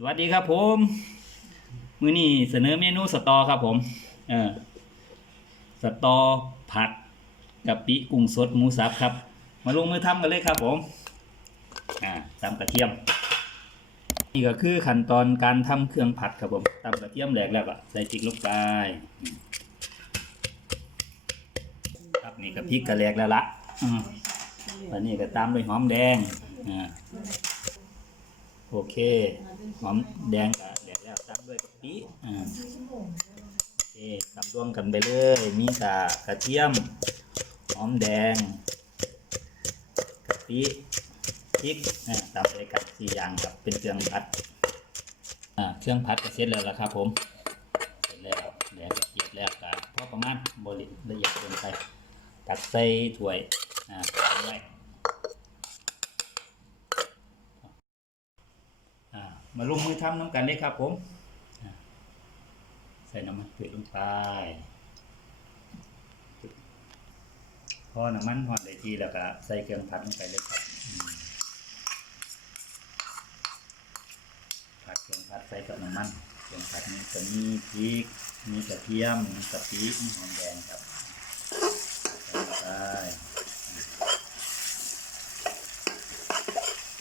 สวัสดีครับผม มื้อนี้เสนอเมนูสตอครับผมเออสตอผัดกะปิกุ้งสดหมูสับครับ มาลงมือทำกันเลยครับผมอ่าตำกระเทียม นี่ก็คือขั้นตอนการทำเครื่องผัดครับผมตำกระเทียมแหลกแล้วก็ใส่พริกลงไปครับนี่ก็พริกกระแหลกแล้วละอืมอันนี้ก็ตามด้วยหอมแดงอ่า โอเค หอมแดงกับแดงแล้วตามด้วยกะปิอ่าโอเคตำรวมกันไปเลย มีกะกระเทียม หอมแดงกะปิพริกอ่าตำไปกันสี่อย่างครับเป็นเครื่องผัดอ่าเครื่องผัดก็เสร็จแล้วละครับผมเสร็จแล้วแล้วก็เก็บแล้วก็พอประมาณบริละเอียดเกินไปตักใส่ถ้วยอ่าเอาไว้ อ่า มาลงมือทำน้ำกันเลยครับ ผม ใส่น้ำมันเผือลงไปพอน้ำมันหอดได้ทีแล้วก็ใส่เครื่องผัดลงไปเลยครับผัดเครื่องผัดใส่กับน้ำมันเครื่องผัดนี้จะมีพริกมีกระเทียมมีกะปิมีหอมแดงครับใส่ลงไป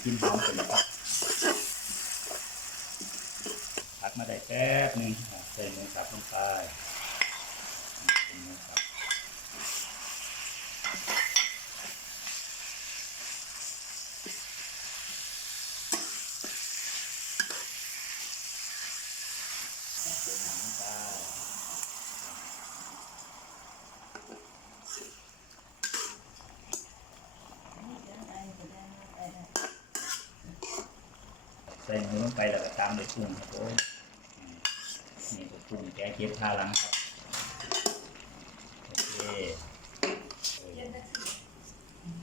กินหอมไปเลยครับ พักมาได้แป๊บนึงใส่หมูสับลงไปใส่หมูสับใส่หมูลงไป ใส่หมูลงไปแล้วก็ตามด้วยกุ้งครับผมนี่ก็ปรุงแกะเก็บทาหลังครับโอเค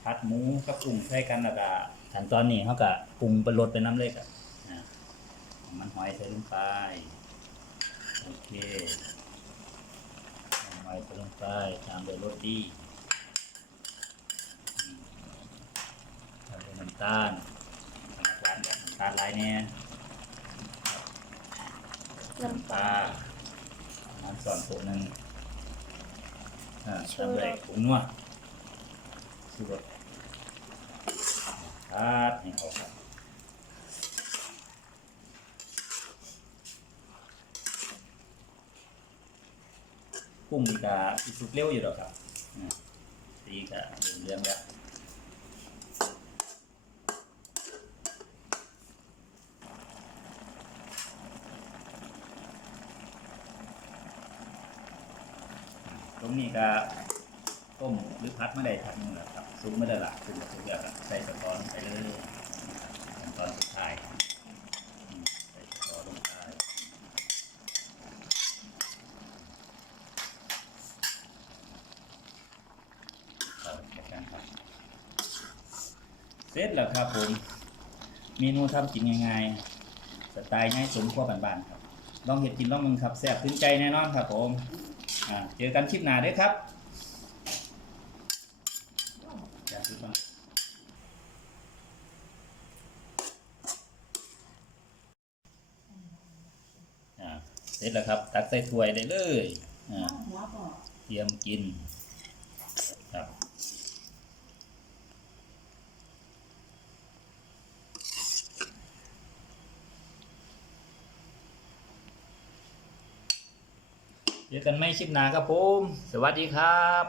ผัดหมูกับปรุงใส่กันแล้วก็ขั้นตอนนี้เขาก็ปรุงเป็นรสเป็นน้ำเล็กอะนะมันหอยใส่ลงไปโอเคหอยใส่ลงไปตามด้วยรสดีตามด้วยน้ำตาล วานแบบน้ำตาลหลายเนี่ยน้ำปลาน้ำส่วนตัวหนึ่งอ่าชูรสทำเลยผงนัวชูรสครับให้ออกครับกุ้งนี่ก็สิสุกเร็วอยู่หรอกครับอ่าสีก็เหลืองๆแล้ว รงนี้ก็ต้มหรือพัดไม่ได้ทันงแล้วครับซุปไม่ได้ละซุปก็ซุปแล้วก็ใส่สะตอนไปเลยขั้นตอนสุดท้ายใส่สะตอนลงไปเอาแบบนั้นครับเสร็จแล้วครับผมเมนูทำกินง่ายๆสไตล์ง่ายสมครัวบ้านๆครับลองเห็ดกินลองมึงครับแซ่บถึงใจแน่นอนครับผม อ่าเจอกันคลิปหน้าเด้วยครับอยากซื้อบ้างอ่าเสร็จแล้วครับ ตักใส่ถ้วยได้เลยอ่าเตรียมกิน เจอกันไม่คลิปหน้าครับผม สวัสดีครับ